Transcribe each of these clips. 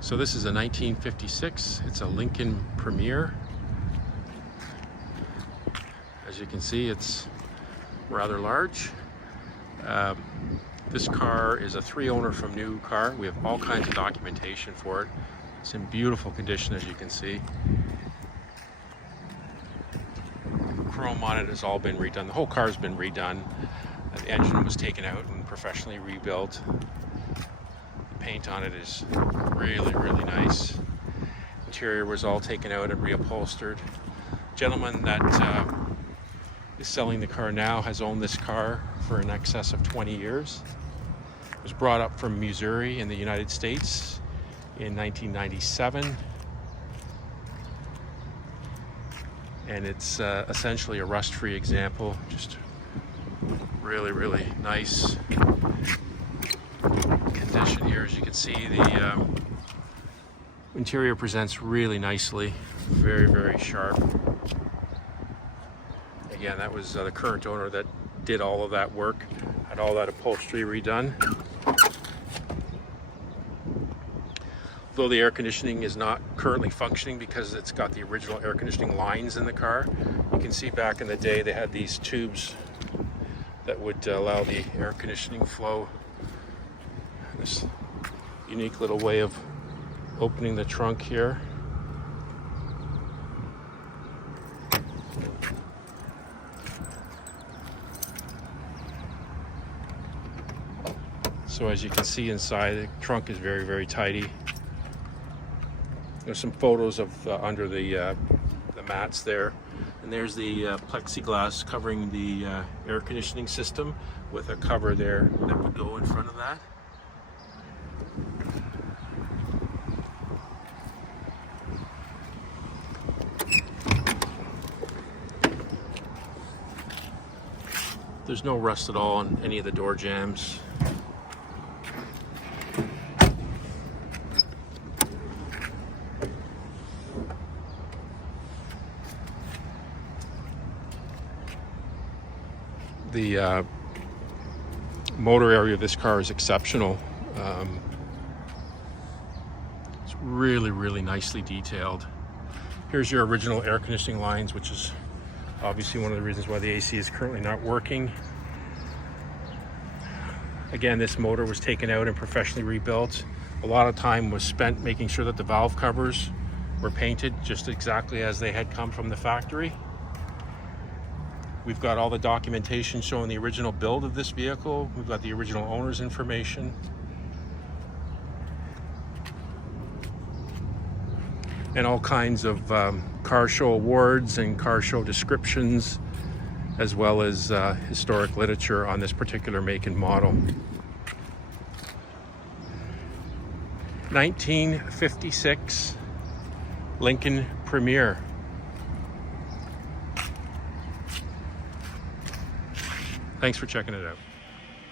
So this is a 1956. It's a Lincoln Premier. As you can see, it's rather large. This car is a 3-owner from new car. We have all kinds of documentation for it. It's in beautiful condition, as you can see. Chrome on it has all been redone. The whole car has been redone. The engine was taken out and professionally rebuilt. The paint on it is really, really nice. Interior was all taken out and reupholstered. The gentleman that is selling the car now has owned this car for in excess of 20 years. It was brought up from Missouri in the United States in 1997. And it's essentially a rust-free example. Just really, really nice condition here. As you can see, the interior presents really nicely. Very, very sharp. Again, that was the current owner that did all of that work, had all that upholstery redone. Though the air conditioning is not currently functioning because it's got the original air conditioning lines in the car, you can see back in the day they had these tubes that would allow the air conditioning flow. This unique little way of opening the trunk here. So as you can see inside, the trunk is very, very tidy. There's some photos of under the mats there, and there's the plexiglass covering the air conditioning system with a cover there that would go in front of that. There's no rust at all on any of the door jambs. The motor area of this car is exceptional. It's really, really nicely detailed. Here's your original air conditioning lines, which is obviously one of the reasons why the AC is currently not working. Again, this motor was taken out and professionally rebuilt. A lot of time was spent making sure that the valve covers were painted just exactly as they had come from the factory. We've got all the documentation showing the original build of this vehicle. We've got the original owner's information. And all kinds of car show awards and car show descriptions, as well as historic literature on this particular make and model. 1956 Lincoln Premier. Thanks for checking it out.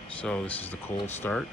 So this is the cold start.